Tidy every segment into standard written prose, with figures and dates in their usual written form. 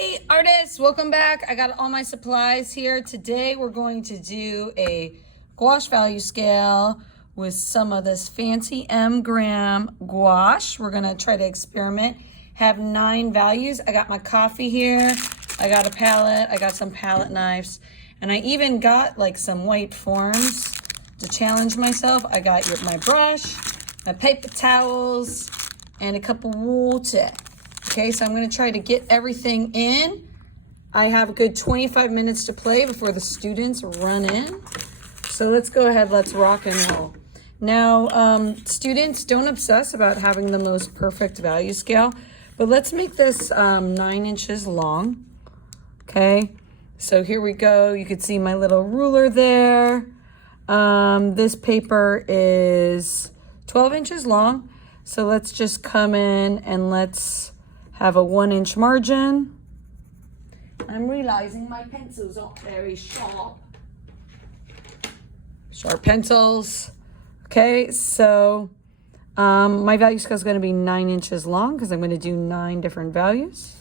Hi artists, welcome back. I got all my supplies here. Today we're going to do a gouache value scale with some of this fancy gram gouache. We're gonna try to experiment, have 9 values. I got my coffee here, I got a palette, I got some palette knives, and I even got like some white forms to challenge myself. I got my brush, my paper towels, and a cup of water. Okay, so I'm gonna try to get everything in. I have a good 25 minutes to play before the students run in. So let's go ahead, let's rock and roll. Now, students, don't obsess about having the most perfect value scale, but let's make this 9 inches long. Okay, so here we go. You can see my little ruler there. This paper is 12 inches long. So let's just come in and let's have a 1-inch margin. I'm realizing my pencils aren't very sharp. Sharp pencils. Okay, so my value scale is going to be 9 inches long because I'm going to do 9 different values.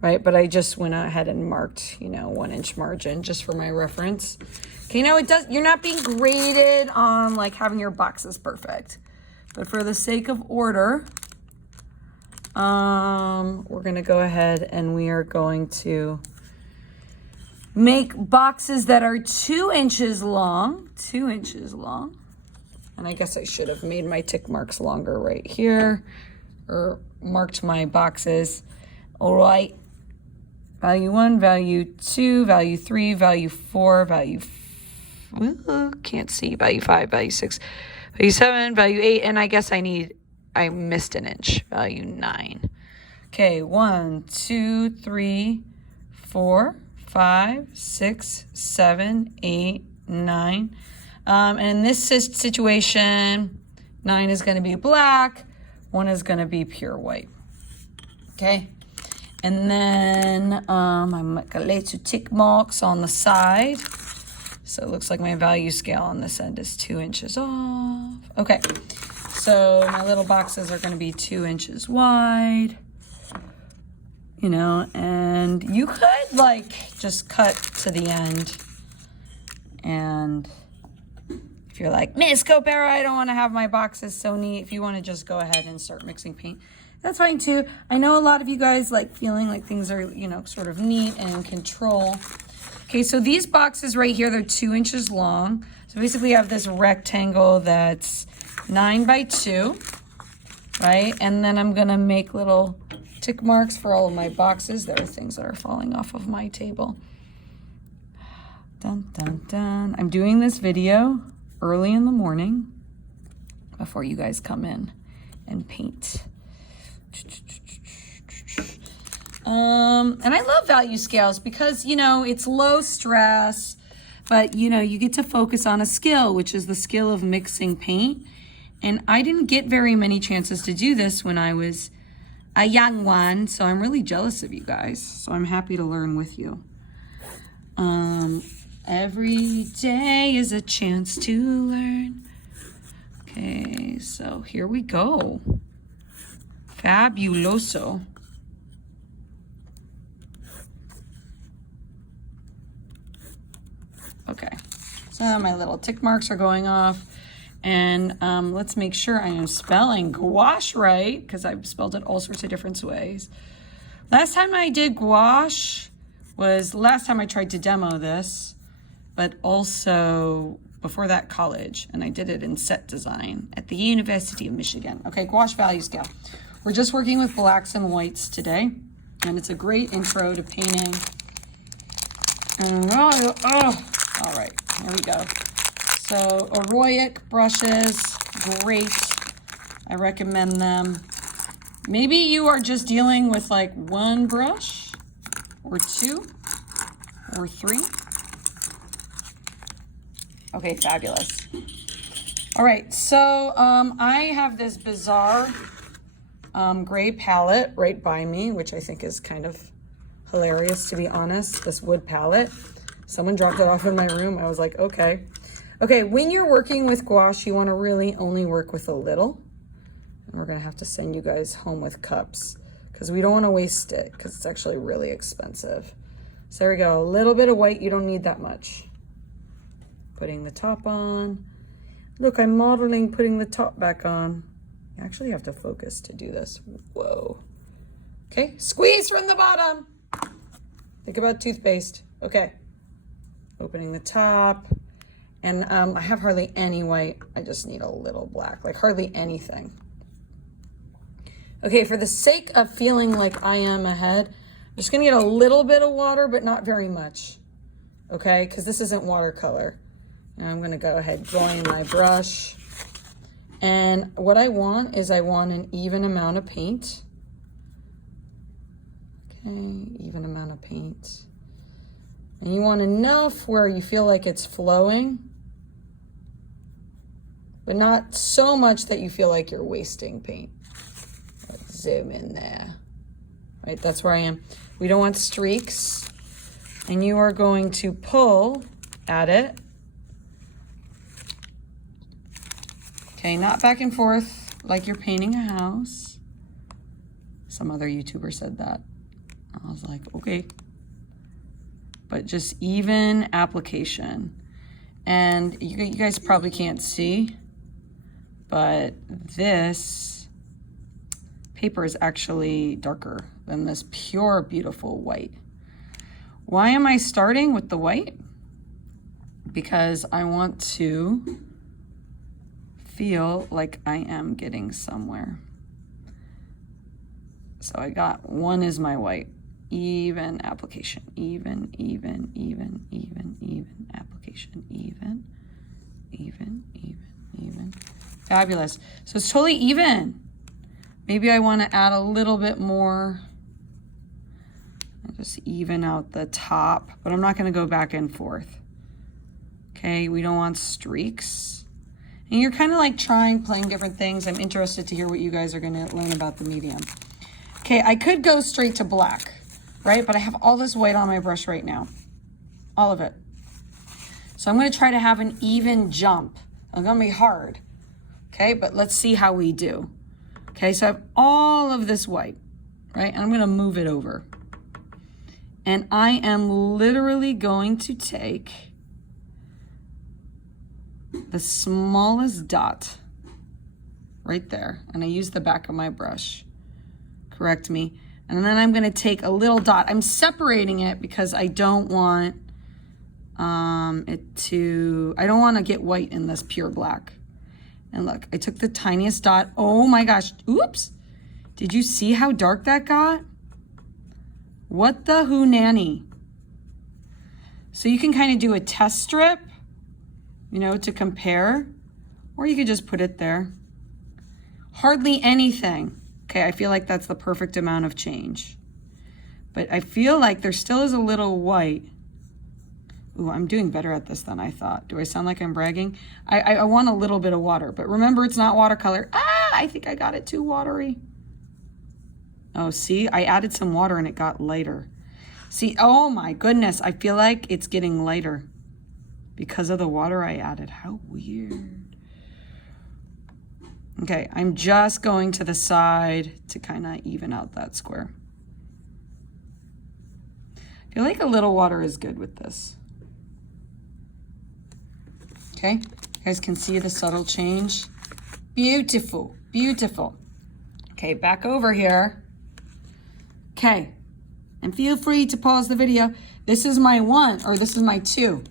Right, but I just went ahead and marked, 1-inch margin just for my reference. Okay, now you're not being graded on like having your boxes perfect. But for the sake of order, we're going to go ahead and we are going to make boxes that are 2 inches long, 2 inches long. And I guess I should have made my tick marks longer right here, or marked my boxes. All right. Value 1, value 2, value 3, value 4, value, can't see, value 5, value 6, value 7, value 8, and I guess I missed an inch, value 9. Okay, 1, 2, 3, 4, 5, 6, 7, 8, 9. And in this situation, 9 is going to be black, 1 is going to be pure white. Okay, and then I'm going to lay 2 tick marks on the side. So it looks like my value scale on this end is 2 inches off. Okay, so my little boxes are going to be 2 inches wide, and you could like just cut to the end. And if you're like, Miss Copera, I don't want to have my boxes so neat. If you want to just go ahead and start mixing paint, that's fine too. I know a lot of you guys like feeling like things are, sort of neat and in control. Okay, so these boxes right here, they're 2 inches long. So basically I have this rectangle that's 9 by 2, right? And then I'm gonna make little tick marks for all of my boxes. There are things that are falling off of my table. Dun, dun, dun. I'm doing this video early in the morning before you guys come in and paint. And I love value scales because, it's low stress, but, you get to focus on a skill, which is the skill of mixing paint. And I didn't get very many chances to do this when I was a young one, so I'm really jealous of you guys. So I'm happy to learn with you. Every day is a chance to learn. Okay, so here we go. Fabuloso. Okay, so my little tick marks are going off, and let's make sure I am spelling gouache right, because I've spelled it all sorts of different ways. Last time I did gouache was last time I tried to demo this, but also before that college, and I did it in set design at the University of Michigan. Okay, gouache value scale. We're just working with blacks and whites today, and it's a great intro to painting. All right, here we go. So Aroic brushes, great. I recommend them. Maybe you are just dealing with like 1 brush or 2 or 3. Okay, fabulous. All right, so I have this bizarre gray palette right by me, which I think is kind of hilarious, to be honest, this wood palette. Someone dropped it off in my room. I was like, okay. Okay, when you're working with gouache, you want to really only work with a little. And we're going to have to send you guys home with cups because we don't want to waste it because it's actually really expensive. So there we go, a little bit of white, you don't need that much. Putting the top on. Look, I'm modeling putting the top back on. You actually have to focus to do this. Whoa. Okay, squeeze from the bottom. Think about toothpaste. Okay, opening the top. And I have hardly any white. I just need a little black, like hardly anything. Okay, for the sake of feeling like I am ahead, I'm just gonna get a little bit of water, but not very much. Okay, because this isn't watercolor. Now I'm gonna go ahead, join my brush. And what I want is I want an even amount of paint. Okay, even amount of paint. And you want enough where you feel like it's flowing, but not so much that you feel like you're wasting paint. Let's zoom in there. Right, that's where I am. We don't want streaks. And you are going to pull at it. Okay, not back and forth like you're painting a house. Some other YouTuber said that. I was like, okay. But just even application. And you guys probably can't see, but this paper is actually darker than this pure, beautiful white. Why am I starting with the white? Because I want to feel like I am getting somewhere. So I got one is my white. Even application, even application, even. Fabulous. So it's totally even. Maybe I want to add a little bit more. I'll just even out the top, but I'm not going to go back and forth. Okay, we don't want streaks. And you're kind of like playing different things. I'm interested to hear what you guys are going to learn about the medium. Okay, I could go straight to black. Right? But I have all this white on my brush right now. All of it. So I'm going to try to have an even jump. It's going to be hard. Okay? But let's see how we do. Okay? So I have all of this white. Right? And I'm going to move it over. And I am literally going to take the smallest dot right there. And I use the back of my brush. Correct me. And then I'm going to take a little dot. I'm separating it because I don't want I don't want to get white in this pure black. And look, I took the tiniest dot. Oh my gosh. Oops. Did you see how dark that got? What the hoo nanny? So you can kind of do a test strip, to compare, or you could just put it there. Hardly anything. Okay, I feel like that's the perfect amount of change. But I feel like there still is a little white. Ooh, I'm doing better at this than I thought. Do I sound like I'm bragging? I want a little bit of water, but remember it's not watercolor. I think I got it too watery. Oh, see, I added some water and it got lighter. See, oh my goodness, I feel like it's getting lighter because of the water I added. How weird. Okay, I'm just going to the side to kind of even out that square. I feel like a little water is good with this. Okay, you guys can see the subtle change. Beautiful, beautiful. Okay, back over here. Okay, and feel free to pause the video. This is my one, or this is my two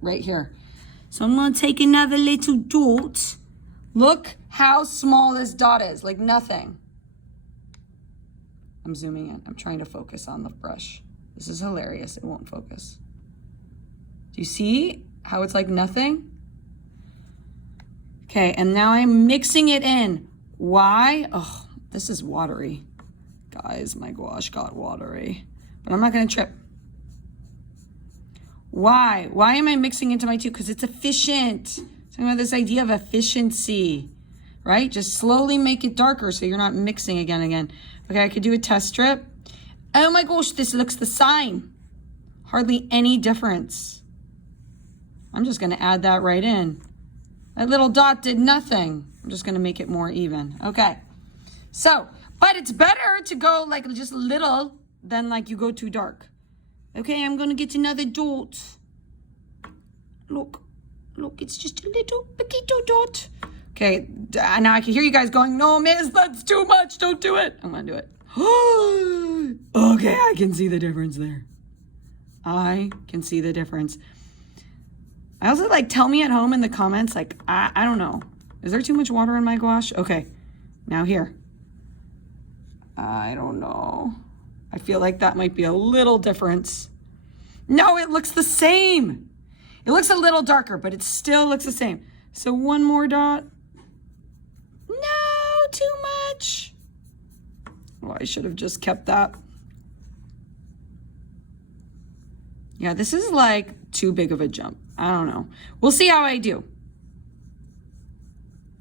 right here. So I'm gonna take another little dot. Look how small this dot is, like nothing. I'm zooming in. I'm trying to focus on the brush. This is hilarious. It won't focus. Do you see how it's like nothing? Okay, and now I'm mixing it in. Why? Oh, this is watery. Guys, my gouache got watery. But I'm not going to trip. Why? Why am I mixing into my two? Because it's efficient. Talking about this idea of efficiency, right? Just slowly make it darker so you're not mixing again and again. Okay, I could do a test strip. Oh my gosh, this looks the same. Hardly any difference. I'm just going to add that right in. That little dot did nothing. I'm just going to make it more even. Okay, so But it's better to go like just little than like you go too dark. Okay, I'm gonna get another dot. Look, it's just a little poquito dot. Okay, now I can hear you guys going, no, miss, that's too much, don't do it. I'm gonna do it. Okay, I can see the difference there. I can see the difference. I also like, tell me at home in the comments, like, I don't know. Is there too much water in my gouache? Okay, now here. I don't know. I feel like that might be a little difference. No, it looks the same. It looks a little darker, but it still looks the same. So one more dot. No, too much. Oh, I should have just kept that. Yeah, this is like too big of a jump. I don't know. We'll see how I do.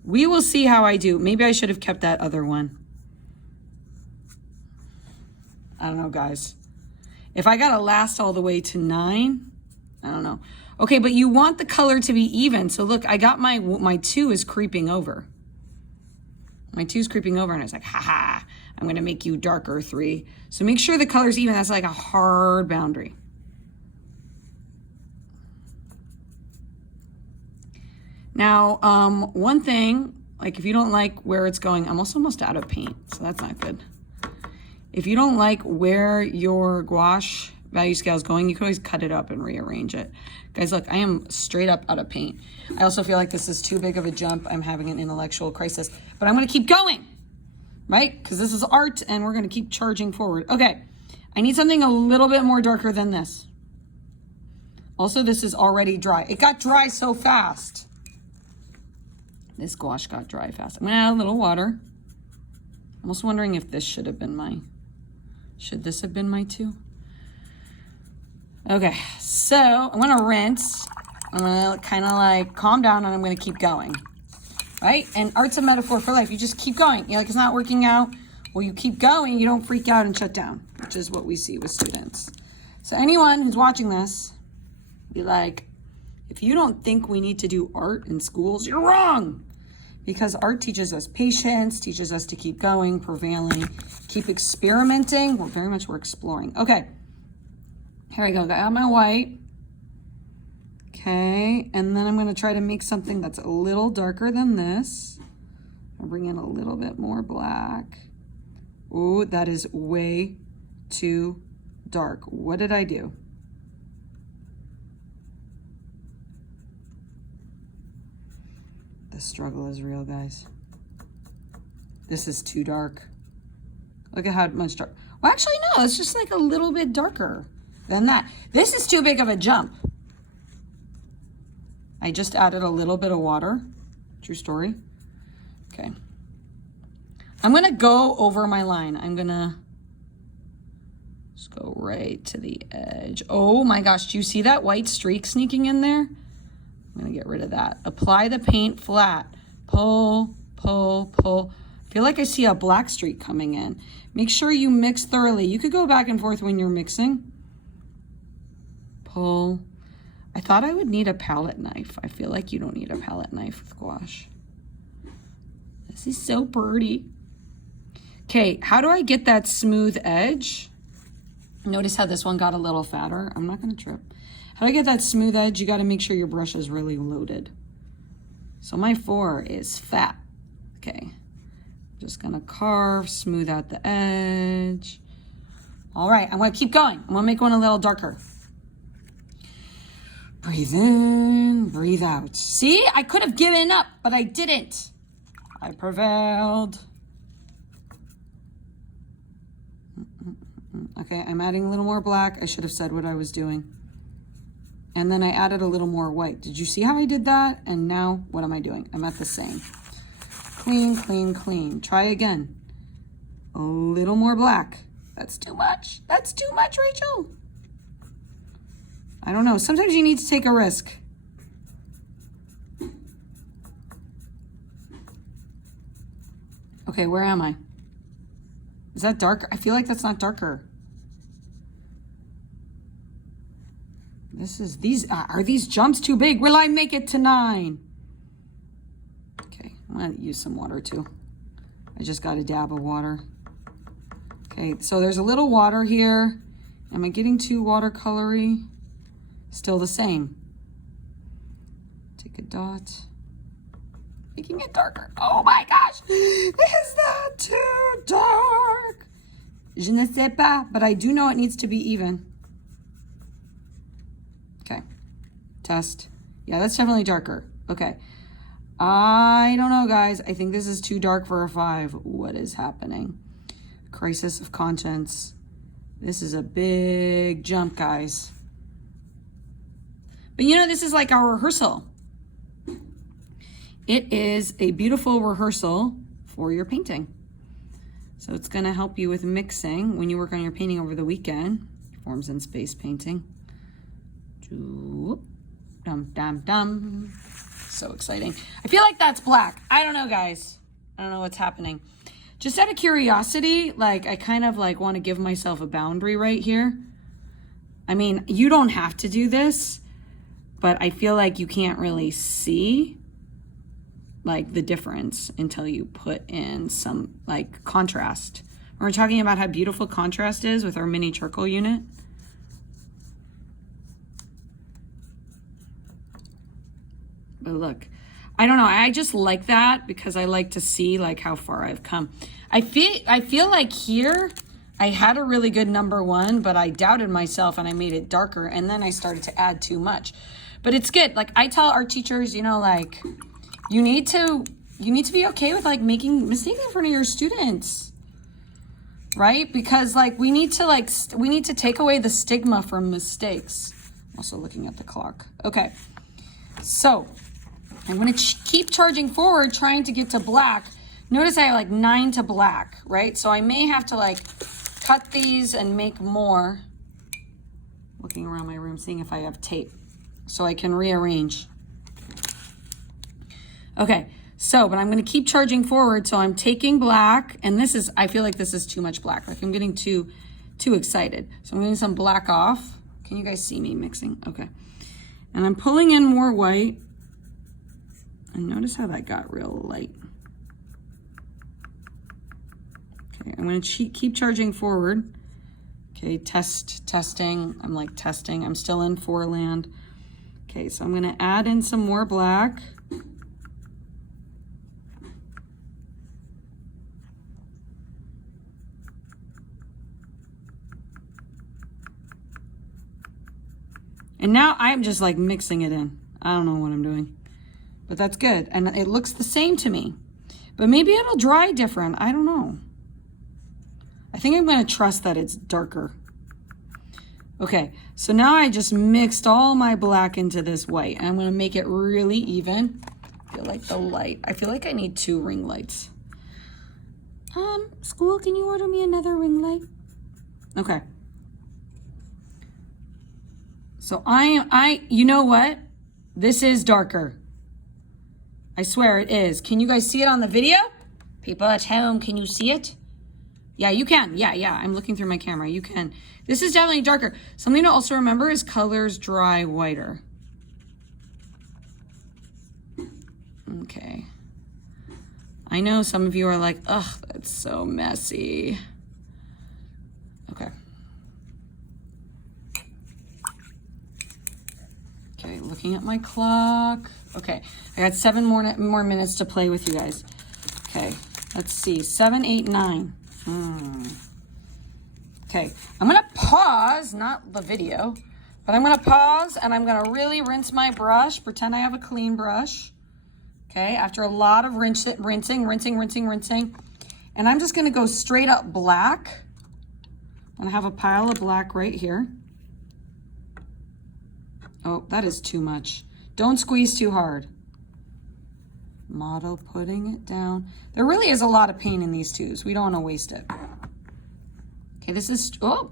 We will see how I do. Maybe I should have kept that other one. I don't know, guys. If I gotta last all the way to 9, I don't know. Okay, but you want the color to be even. So look, I got my 2 is creeping over. My 2 is creeping over, and I was like, haha, I'm gonna make you darker 3. So make sure the color's even. That's like a hard boundary. Now, one thing, like if you don't like where it's going, I'm also almost out of paint, so that's not good. If you don't like where your gouache value scale is going, you can always cut it up and rearrange it. Guys, look, I am straight up out of paint. I also feel like this is too big of a jump. I'm having an intellectual crisis, but I'm gonna keep going, right? Because this is art and we're gonna keep charging forward. Okay, I need something a little bit more darker than this. Also, this is already dry. It got dry so fast. This gouache got dry fast. I'm gonna add a little water. I'm also wondering if this should have been should this have been my 2? Okay, so I'm gonna rinse. I'm gonna kind of like calm down and I'm gonna keep going, right? And art's a metaphor for life. You just keep going. You're like, it's not working out. Well, you keep going, you don't freak out and shut down, which is what we see with students. So anyone who's watching this, be like, if you don't think we need to do art in schools, you're wrong. Because art teaches us patience, teaches us to keep going, prevailing, keep experimenting. Well, very much we're exploring. Okay, here I go. I got my white. Okay, and then I'm gonna try to make something that's a little darker than this. I'll bring in a little bit more black. Oh, that is way too dark. What did I do? The struggle is real, guys. This is too dark. Look at how much dark. Well, actually, no, it's just like a little bit darker than that. This is too big of a jump. I just added a little bit of water. True story. Okay. I'm gonna go over my line. I'm gonna just go right to the edge. Oh my gosh, do you see that white streak sneaking in there? I'm gonna get rid of that. Apply the paint flat. Pull, pull, pull. I feel like I see a black streak coming in. Make sure you mix thoroughly. You could go back and forth when you're mixing. Pull. I thought I would need a palette knife. I feel like you don't need a palette knife with gouache. This is so pretty. Okay, how do I get that smooth edge? Notice how this one got a little fatter. I'm not gonna trip. How do I get that smooth edge? You got to make sure your brush is really loaded. So my 4 is fat. Okay, just gonna carve, smooth out the edge. All right, I'm gonna keep going. I'm gonna make one a little darker. Breathe in, breathe out. See, I could have given up, but I didn't. I prevailed. Okay, I'm adding a little more black. I should have said what I was doing. And then I added a little more white. Did you see how I did that? And now, what am I doing? I'm at the same. Clean, clean, clean. Try again. A little more black. That's too much. That's too much, Rachel. I don't know. Sometimes you need to take a risk. Okay, where am I? Is that darker? I feel like that's not darker. Are these jumps too big? Will I make it to 9? Okay, I'm gonna use some water too. I just got a dab of water. Okay, so there's a little water here. Am I getting too watercolory? Still the same. Take a dot. Making it darker. Oh my gosh! Is that too dark? Je ne sais pas, but I do know it needs to be even. Okay, test. Yeah, that's definitely darker. Okay. I don't know, guys. I think this is too dark for a 5. What is happening? Crisis of conscience. This is a big jump, guys. But you know, this is like our rehearsal. It is a beautiful rehearsal for your painting. So it's going to help you with mixing when you work on your painting over the weekend. Forms in space painting. Dum, dum, dum. So exciting. I feel like that's black. I don't know, guys. I don't know what's happening. Just out of curiosity, like I kind of like want to give myself a boundary right here. I mean, you don't have to do this, but I feel like you can't really see like the difference until you put in some like contrast. We're talking about how beautiful contrast is with our mini charcoal unit. But look, I don't know. I just like that because I like to see like how far I've come. I feel like here I had a really good number 1, but I doubted myself and I made it darker, and then I started to add too much. But it's good. Like I tell our teachers, you know, like you need to be okay with like making mistakes in front of your students. Right? Because like we need to take away the stigma from mistakes. I'm also looking at the clock. Okay. So I'm going to keep charging forward, trying to get to black. Notice I have like 9 to black, right? So I may have to like cut these and make more. Looking around my room, seeing if I have tape so I can rearrange. Okay, so, but I'm going to keep charging forward. So I'm taking black, and this is, I feel like this is too much black. Like I'm getting too excited. So I'm getting some black off. Can you guys see me mixing? Okay. And I'm pulling in more white. And notice how that got real light. Okay, I'm going to keep charging forward. Okay, testing. I'm like testing. I'm still in 4 land. Okay, so I'm going to add in some more black. And now I'm just like mixing it in. I don't know what I'm doing. But that's good. And it looks the same to me. But maybe it'll dry different. I don't know. I think I'm going to trust that it's darker. Okay, so now I just mixed all my black into this white. And I'm going to make it really even. I feel like the light. I feel like I need 2 ring lights. School, can you order me another ring light? Okay. So you know what? This is darker. I swear it is. Can you guys see it on the video? People at home, can you see it? Yeah, you can. Yeah. I'm looking through my camera. You can. This is definitely darker. Something to also remember is colors dry whiter. Okay. I know some of you are like, ugh, that's so messy. Okay. Okay, looking at my clock. Okay, I got 7 more minutes to play with you guys. Okay, let's see, 7, 8, 9. Okay, I'm gonna pause, not the video, but I'm gonna pause and I'm gonna really rinse my brush, pretend I have a clean brush. Okay, after a lot of rinsing. And I'm just gonna go straight up black. I'm gonna have a pile of black right here. Oh, that is too much. Don't squeeze too hard. Model, putting it down. There really is a lot of paint in these tubes. We don't want to waste it. Okay, this is, oh,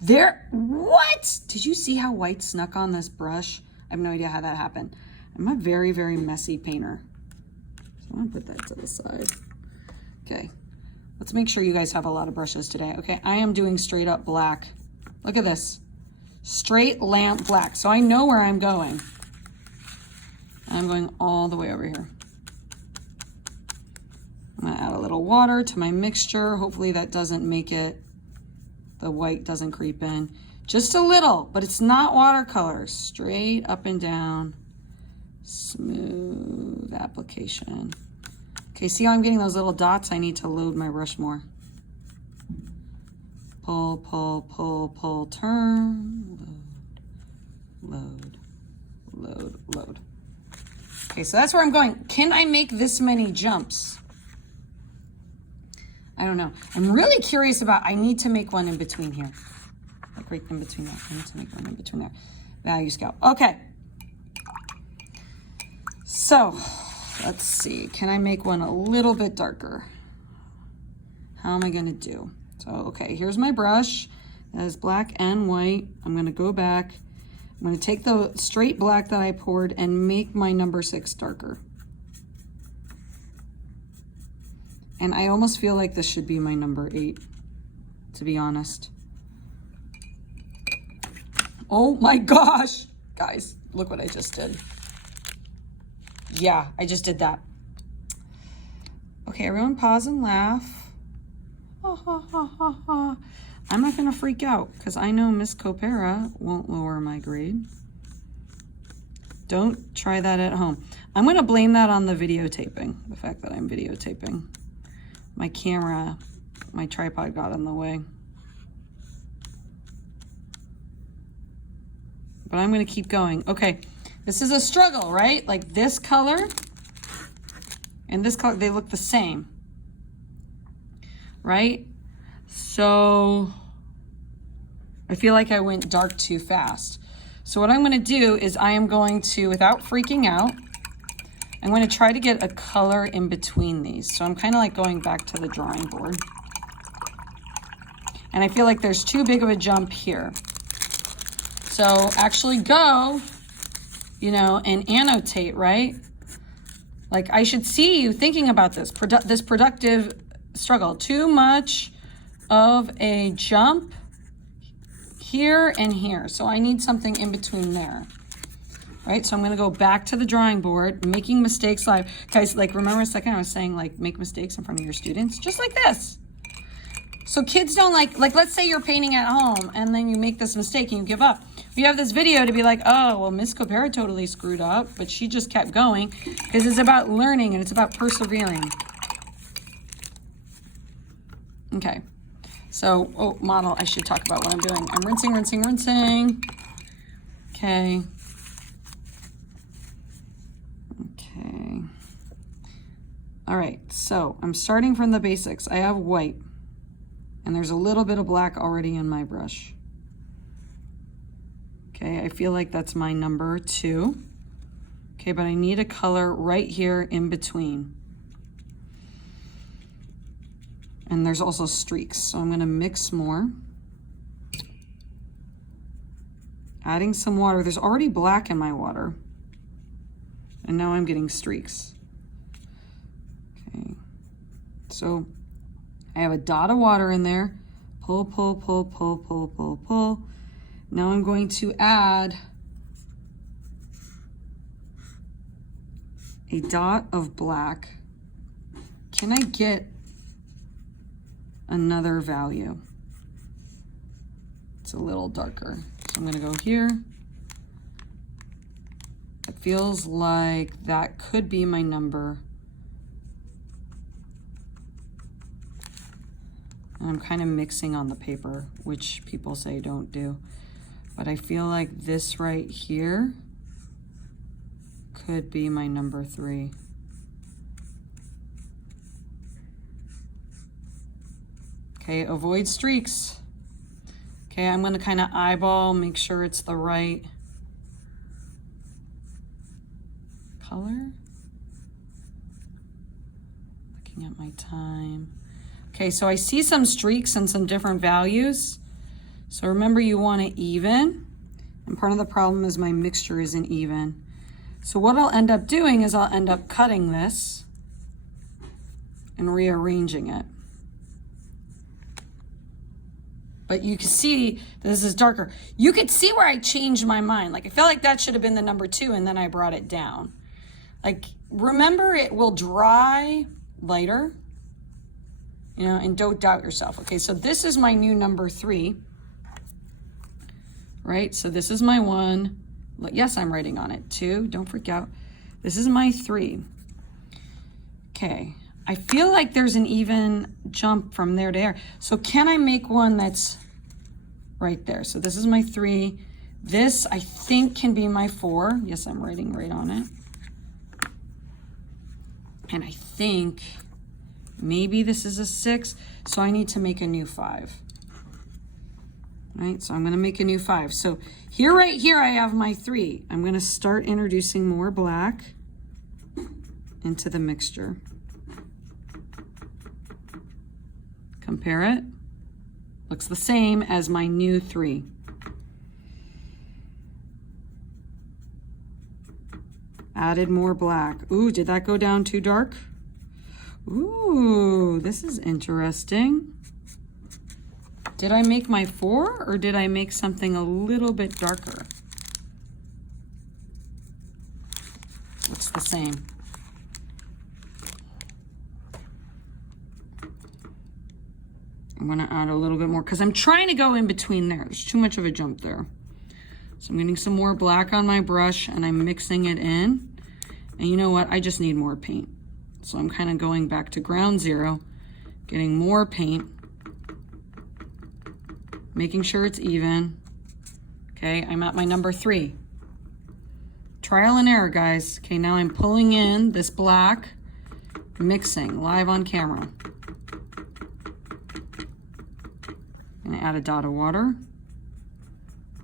there, what? Did you see how white snuck on this brush? I have no idea how that happened. I'm a very, very messy painter. So I'm gonna put that to the side. Okay, let's make sure you guys have a lot of brushes today. Okay, I am doing straight up black. Look at this. Straight lamp black. So I know where I'm going. I'm going all the way over here. I'm gonna add a little water to my mixture. Hopefully that doesn't make it the white doesn't creep in. Just a little, but it's not watercolor. Straight up and down, smooth application. Okay, see how I'm getting those little dots? I need to load my brush more. Pull, pull, pull, pull, turn, load, load, load, load. Okay, so that's where I'm going. Can I make this many jumps? I don't know. I'm really curious about, I need to make one in between here. Like right in between there. I need to make one in between there. Value scale. Okay. So, let's see. Can I make one a little bit darker? How am I going to do? So, okay, here's my brush. That is black and white. I'm going to go back. I'm going to take the straight black that I poured and make my number 6 darker. And I almost feel like this should be my number 8, to be honest. Oh my gosh. Guys, look what I just did. Yeah, I just did that. Okay, everyone pause and laugh. Ha, ha, ha, ha, ha. I'm not going to freak out because I know Miss Copera won't lower my grade. Don't try that at home. I'm going to blame that on the videotaping, the fact that I'm videotaping. My camera, my tripod got in the way. But I'm going to keep going. Okay, this is a struggle, right? Like this color and this color, they look the same, right? So I feel like I went dark too fast. So what I'm going to do is I am going to, without freaking out, I'm going to try to get a color in between these. So I'm kind of like going back to the drawing board. And I feel like there's too big of a jump here. So actually go, you know, and annotate, right? Like I should see you thinking about this, this productive struggle. Too much of a jump here and here. So I need something in between there. Right, so I'm going to go back to the drawing board, making mistakes live. Guys, like remember a second I was saying like make mistakes in front of your students, just like this. So kids don't like let's say you're painting at home and then you make this mistake and you give up. You have this video to be like, oh, well, Miss Copera totally screwed up, but she just kept going because it's about learning and it's about persevering. Okay, so, oh, model, I should talk about what I'm doing. I'm rinsing, rinsing, rinsing. Okay. Okay. All right, so I'm starting from the basics. I have white, and there's a little bit of black already in my brush. Okay, I feel like that's my number 2. Okay, but I need a color right here in between. And there's also streaks, so I'm gonna mix more. Adding some water. There's already black in my water. And now I'm getting streaks. Okay, so I have a dot of water in there. Pull, pull, pull, pull, pull, pull, pull. Now I'm going to add a dot of black. Can I get another value? It's a little darker. So I'm gonna go here. It feels like that could be my number. And I'm kind of mixing on the paper, which people say don't do. But I feel like this right here could be my number 3. Okay, avoid streaks. Okay, I'm gonna kind of eyeball, make sure it's the right color. Looking at my time. Okay, so I see some streaks and some different values. So remember, you want to even, and part of the problem is my mixture isn't even. So what I'll end up doing is I'll end up cutting this and rearranging it. But you can see this is darker. You could see where I changed my mind. Like I felt like that should have been the number 2 and then I brought it down. Like remember, it will dry lighter you know, and don't doubt yourself. Okay, so this is my new number 3, right? So this is my 1. Yes, I'm writing on it. 2, don't freak out. This is my 3. Okay, I feel like there's an even jump from there to there. So can I make one that's right there? So this is my 3. This, I think, can be my 4. Yes, I'm writing right on it. And I think maybe this is a 6, so I need to make a new 5. Right, so I'm gonna make a new 5. So here, right here, I have my 3. I'm gonna start introducing more black into the mixture. Compare it. Looks the same as my new 3. Added more black. Ooh, did that go down too dark? Ooh, this is interesting. Did I make my 4 or did I make something a little bit darker? Looks the same. I'm gonna add a little bit more because I'm trying to go in between there. There's too much of a jump there. So I'm getting some more black on my brush and I'm mixing it in. And you know what? I just need more paint. So I'm kind of going back to ground zero, getting more paint, making sure it's even. Okay, I'm at my number 3. Trial and error, guys. Okay, now I'm pulling in this black, mixing live on camera. I'm gonna add a dot of water.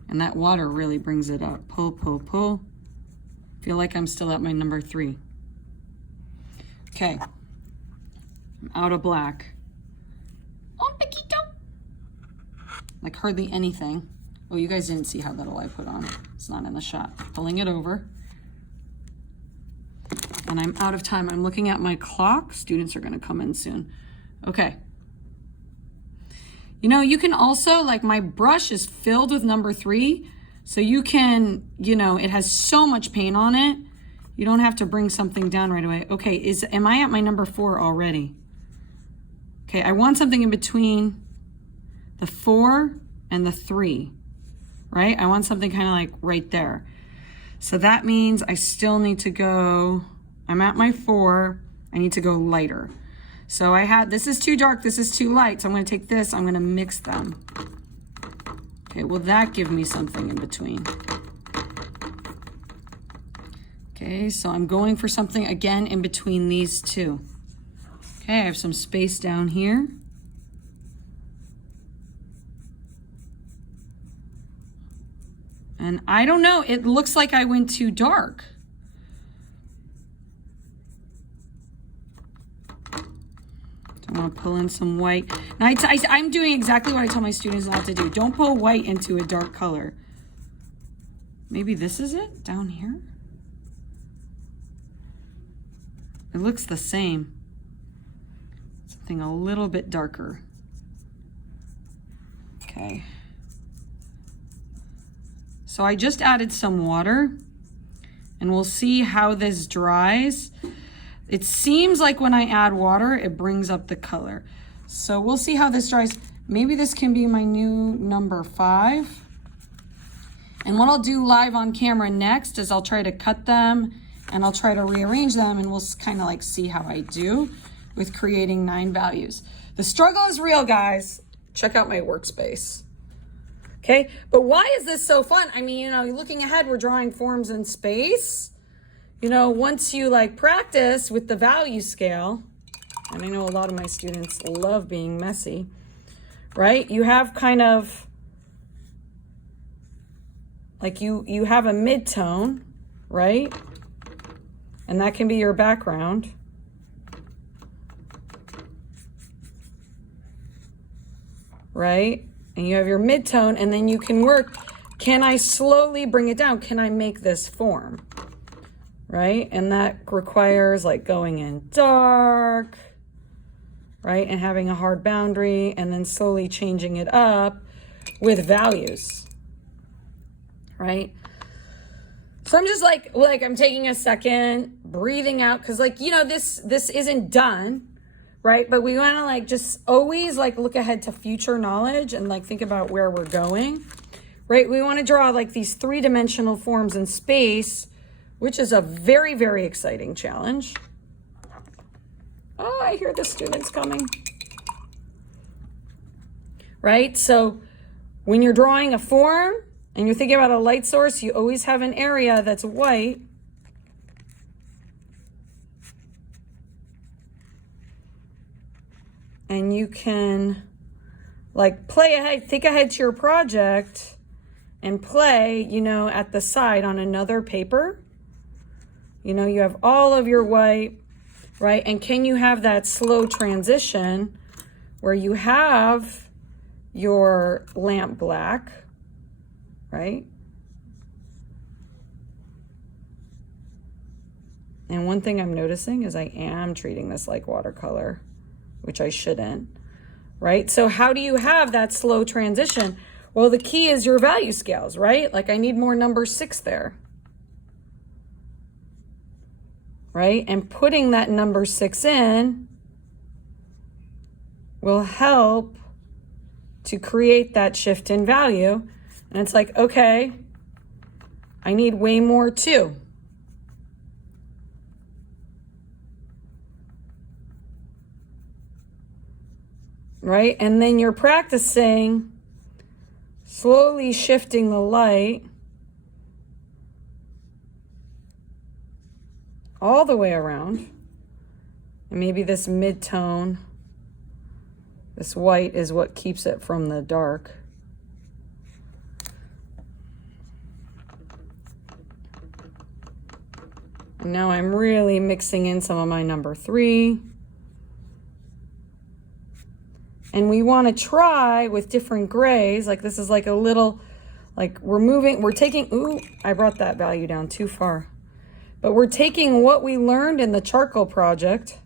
And that water really brings it up. Pull, pull, pull. Feel like I'm still at my number 3. Okay, I'm out of black. Oh, Paquito. Like hardly anything. Oh, you guys didn't see how little I put on. It's not in the shot. Pulling it over. And I'm out of time. I'm looking at my clock. Students are gonna come in soon. Okay. You know, you can also, like my brush is filled with number 3. So you can, you know, it has so much paint on it. You don't have to bring something down right away. Okay, am I at my number 4 already? Okay, I want something in between the 4 and the 3, right? I want something kind of like right there. So that means I still need to go, I'm at my 4, I need to go lighter. So this is too dark, this is too light. So I'm gonna take this, I'm gonna mix them. Okay, will that give me something in between? Okay, so I'm going for something again in between these two. Okay, I have some space down here. And I don't know, it looks like I went too dark. I'm gonna pull in some white. Now I'm doing exactly what I tell my students not to do. Don't pull white into a dark color. Maybe this is it down here? It looks the same. Something a little bit darker. Okay. So I just added some water and we'll see how this dries. It seems like when I add water, it brings up the color. So we'll see how this dries. Maybe this can be my new number 5. And what I'll do live on camera next is I'll try to cut them and I'll try to rearrange them and we'll kind of like see how I do with creating 9 values. The struggle is real, guys. Check out my workspace. Okay, but why is this so fun? I mean, you know, looking ahead, we're drawing forms in space. You know, once you like practice with the value scale, and I know a lot of my students love being messy, right? You have kind of, like you have a midtone, right? And that can be your background. Right? And you have your midtone, and then you can work, can I slowly bring it down? Can I make this form? Right? And that requires like going in dark, right? And having a hard boundary, and then slowly changing it up with values, right? So I'm just like I'm taking a second, breathing out, because like, you know, this isn't done, right? But we want to like just always like look ahead to future knowledge and like think about where we're going, right? We want to draw like these three-dimensional forms in space, which is a very, very exciting challenge. Oh, I hear the students coming. Right? So when you're drawing a form and you're thinking about a light source, you always have an area that's white. And you can like play ahead, think ahead to your project and play, you know, at the side on another paper. You know, you have all of your white, right? And can you have that slow transition where you have your lamp black, right? And one thing I'm noticing is I am treating this like watercolor, which I shouldn't, right? So how do you have that slow transition? Well, the key is your value scales, right? Like I need more number 6 there, right? And putting that number 6 in will help to create that shift in value. And it's like, okay, I need way more too. Right? And then you're practicing slowly shifting the light all the way around. And maybe this mid-tone, this white is what keeps it from the dark. And now I'm really mixing in some of my number 3. And we want to try with different grays. Like this is like a little, like we're taking, ooh, I brought that value down too far. But we're taking what we learned in the charcoal project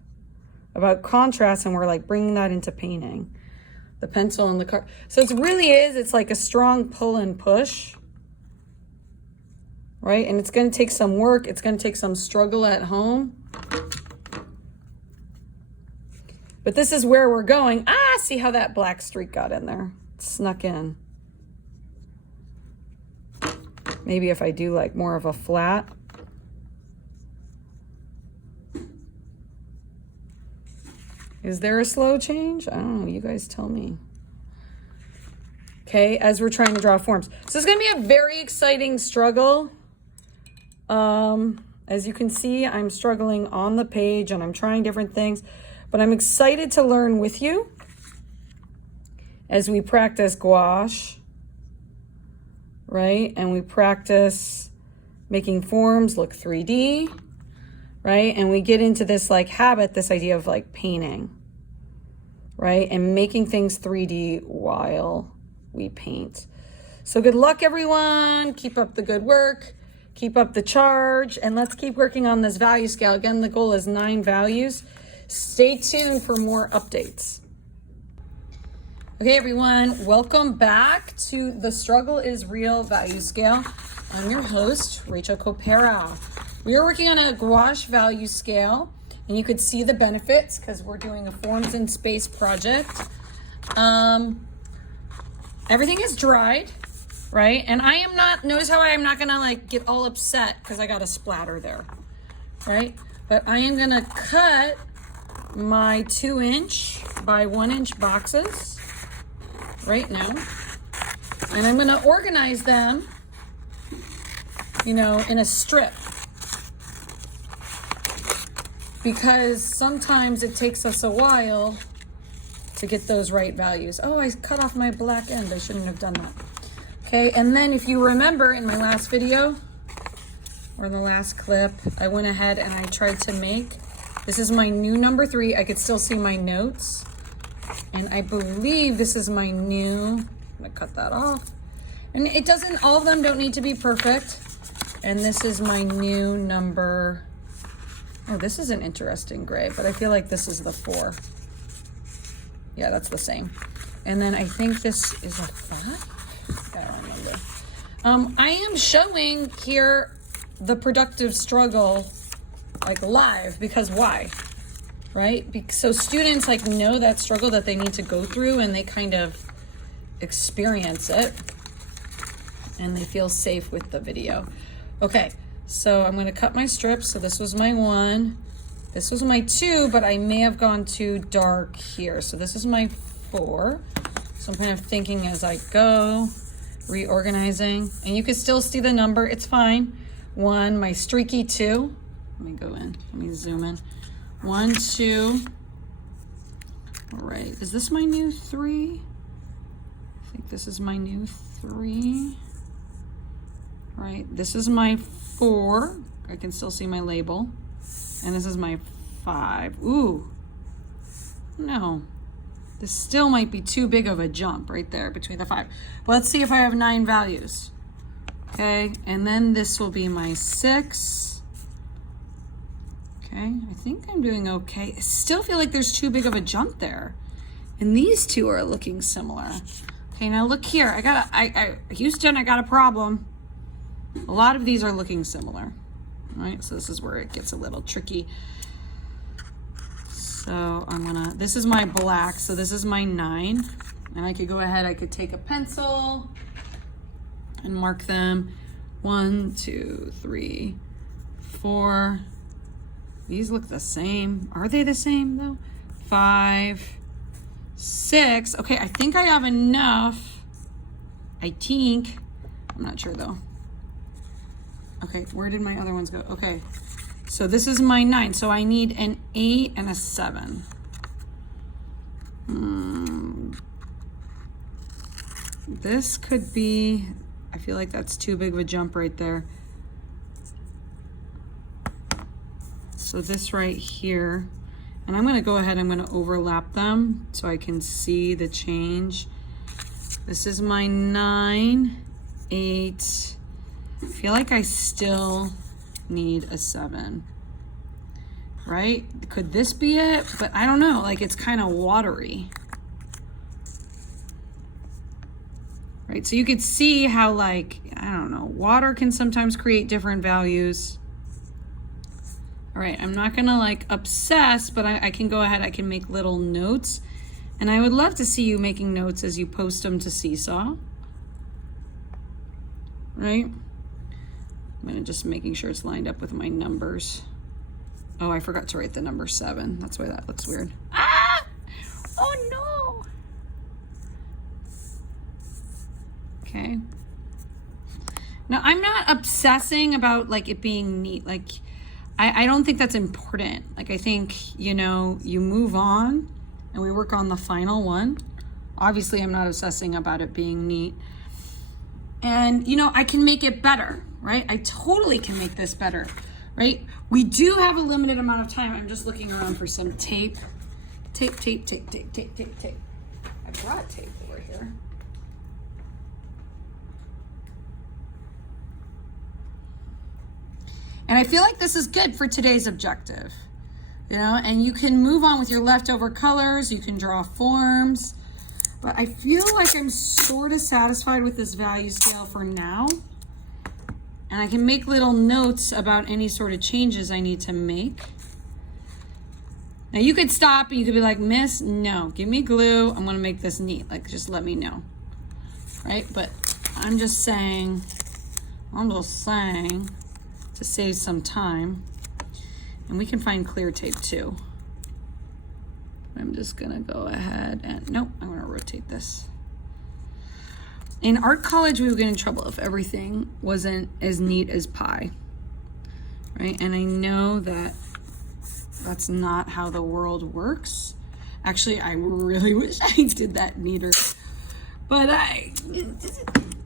about contrast and we're like bringing that into painting. The pencil and the car. So it's like a strong pull and push, right? And it's going to take some work. It's going to take some struggle at home. But this is where we're going. Ah, see how that black streak got in there? It snuck in. Maybe if I do like more of a flat. Is there a slow change? I don't know. You guys tell me. Okay, as we're trying to draw forms. So it's going to be a very exciting struggle. As you can see, I'm struggling on the page and I'm trying different things. But I'm excited to learn with you as we practice gouache, right? And we practice making forms look 3D, right? And we get into this like habit, this idea of like painting, right? And making things 3D while we paint. So good luck, everyone. Keep up the good work. Keep up the charge. And let's keep working on this value scale. Again, the goal is 9 values. Stay tuned for more updates. Okay, everyone, welcome back to the Struggle is Real Value Scale. I'm your host, Rachel Copera. We are working on a gouache value scale, and you could see the benefits because we're doing a forms in space project. Everything is dried, right? And I am not, notice how I am not gonna like get all upset because I got a splatter there, right? But I am gonna cut my 2-inch by 1-inch boxes right now. And I'm going to organize them, you know, in a strip. Because sometimes it takes us a while to get those right values. Oh, I cut off my black end. I shouldn't have done that. Okay, and then if you remember in my last video or in the last clip, I went ahead and I tried to make, this is my new number 3. I could still see my notes. And I believe this is my new, I'm gonna cut that off. And it doesn't, all of them don't need to be perfect. And this is my new number, oh, this is an interesting gray, but I feel like this is the 4. Yeah, that's the same. And then I think this is a 5? I don't remember. I am showing here the productive struggle like live, because why? right? So students like know that struggle that they need to go through, and they kind of experience it, and they feel safe with the video. Okay, so I'm gonna cut my strips. So this was my 1, this was my 2, but I may have gone too dark here. So this is my 4. So I'm kind of thinking as I go, reorganizing, and you can still see the number, it's fine. 1, my streaky 2. Let me go in, let me zoom in. 1, 2. All right, is this my new 3? I think this is my new 3. Right, this is my 4. I can still see my label. And this is my 5. Ooh, no. This still might be too big of a jump right there between the 5. But let's see if I have 9 values. Okay, and then this will be my 6. Okay, I think I'm doing okay. I still feel like there's too big of a jump there. And these two are looking similar. Okay, now look here. Houston, I got a problem. A lot of these are looking similar. All right, so this is where it gets a little tricky. So this is my black, so this is my 9. And I could go ahead, I could take a pencil and mark them. 1, 2, 3, 4. These look the same. Are they the same though? 5, 6. Okay, I think I have enough. I think. I'm not sure though. Okay, where did my other ones go? Okay, so this is my 9. So I need an 8 and a 7. This could be, I feel like that's too big of a jump right there. So this right here, and I'm gonna go ahead, I'm gonna overlap them so I can see the change. This is my 9, 8. I feel like I still need a 7, right? Could this be it? But I don't know, like it's kind of watery. Right, so you could see how like, I don't know, water can sometimes create different values. All right, I'm not gonna like obsess, but I can go ahead, I can make little notes. And I would love to see you making notes as you post them to Seesaw. Right? I'm gonna just making sure it's lined up with my numbers. Oh, I forgot to write the number 7. That's why that looks weird. Ah! Oh no! Okay. Now, I'm not obsessing about like it being neat. Like, I don't think that's important. Like, I think, you know, you move on and we work on the final one. Obviously, I'm not obsessing about it being neat. And, you know, I can make it better, right? I totally can make this better, right? We do have a limited amount of time. I'm just looking around for some tape. Tape. I brought tape over here. And I feel like this is good for today's objective, you know, and you can move on with your leftover colors. You can draw forms, but I feel like I'm sort of satisfied with this value scale for now. And I can make little notes about any sort of changes I need to make. Now you could stop and you could be like, Miss, no, give me glue. I'm gonna make this neat. Like, just let me know, right? But I'm just saying to save some time. And we can find clear tape too. I'm just gonna go ahead and, nope, I'm gonna rotate this. In art college, we would get in trouble if everything wasn't as neat as pie, right? And I know that that's not how the world works. Actually, I really wish I did that neater. But I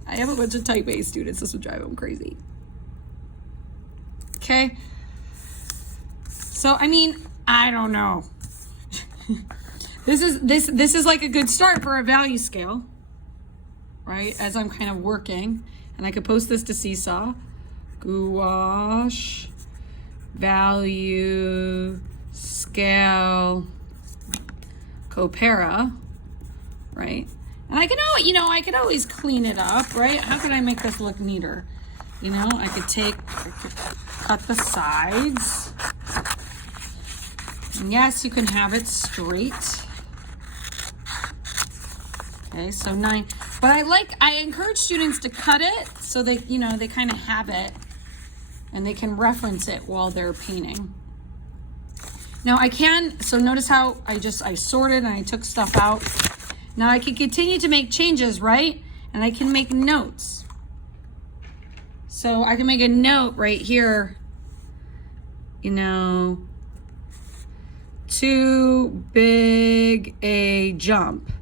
have a bunch of type A students. This would drive them crazy. Okay. So, I mean, I don't know. This is like a good start for a value scale, right? As I'm kind of working, and I could post this to Seesaw. Gouache value scale Copera, right? And I can always, you know, I could always clean it up, right? How could I make this look neater? You know, I could cut the sides. And yes, you can have it straight. Okay, so 9. But I encourage students to cut it so they, they kind of have it and they can reference it while they're painting. Now so notice how I sorted and I took stuff out. Now I can continue to make changes, right? And I can make notes. So I can make a note right here, too big a jump.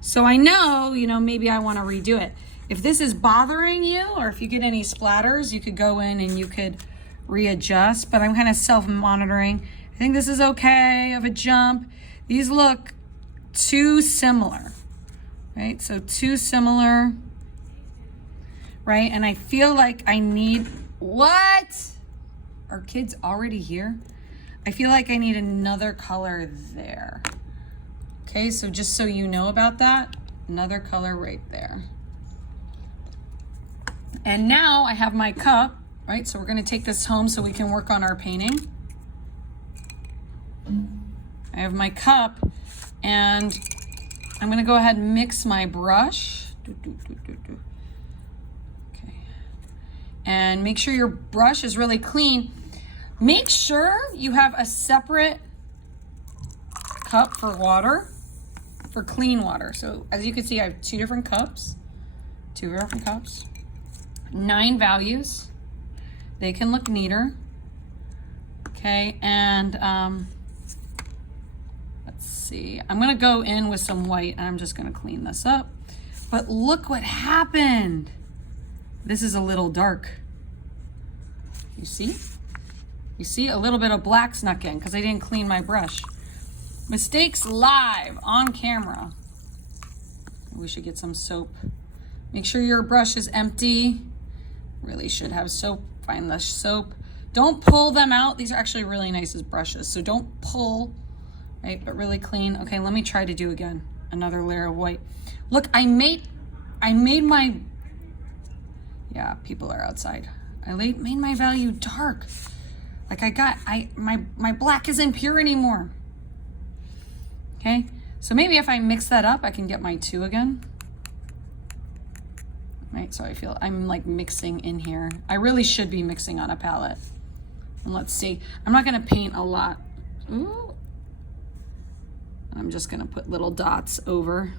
So I know, maybe I want to redo it. If this is bothering you or if you get any splatters, you could go in and you could readjust, but I'm kind of self-monitoring. I think this is okay of a jump. These look too similar, right? So too similar, right? And I feel like I need, what? Are kids already here? I feel like I need another color there. Okay, so just so you know about that, another color right there. And now I have my cup, right? So we're gonna take this home so we can work on our painting. I have my cup and I'm gonna go ahead and mix my brush. Okay. And make sure your brush is really clean. Make sure you have a separate cup for water, for clean water. So as you can see, I have two different cups. 9 values. They can look neater. Okay, and let's see. I'm gonna go in with some white and I'm just gonna clean this up. But look what happened. This is a little dark. You see? You see a little bit of black snuck in because I didn't clean my brush. Mistakes live on camera. We should get some soap. Make sure your brush is empty. Really should have soap. Find the soap. Don't pull them out. These are actually really nice as brushes, so don't pull, right? But really clean. Okay, let me try to do again. Another layer of white. Look, I made my, yeah, people are outside. I made my value dark. Like my black isn't pure anymore. Okay, so maybe if I mix that up, I can get my 2 again. Right, so I feel I'm like mixing in here. I really should be mixing on a palette. And let's see, I'm not gonna paint a lot. Ooh. I'm just gonna put little dots over.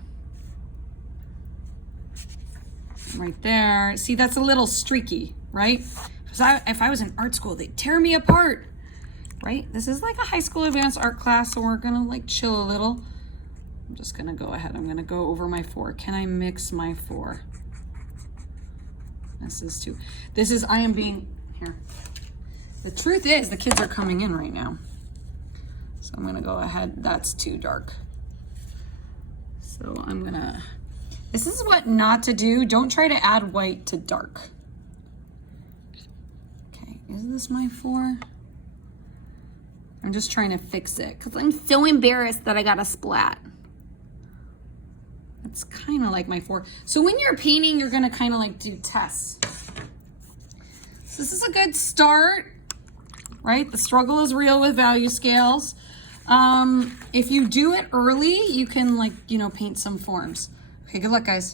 Right there. See, that's a little streaky, right? Because if I was in art school, they'd tear me apart, right? This is like a high school advanced art class, so we're gonna like chill a little. I'm just gonna go ahead. I'm gonna go over my 4. Can I mix my 4? This is too, I am being, here. The truth is the kids are coming in right now. So I'm gonna go ahead, that's too dark. So this is what not to do. Don't try to add white to dark. Okay, is this my 4? I'm just trying to fix it because I'm so embarrassed that I got a splat. It's kind of like my 4. So when you're painting, you're gonna kind of like do tests. So this is a good start, right? The struggle is real with value scales. If you do it early, you can paint some forms. Okay, good luck, guys.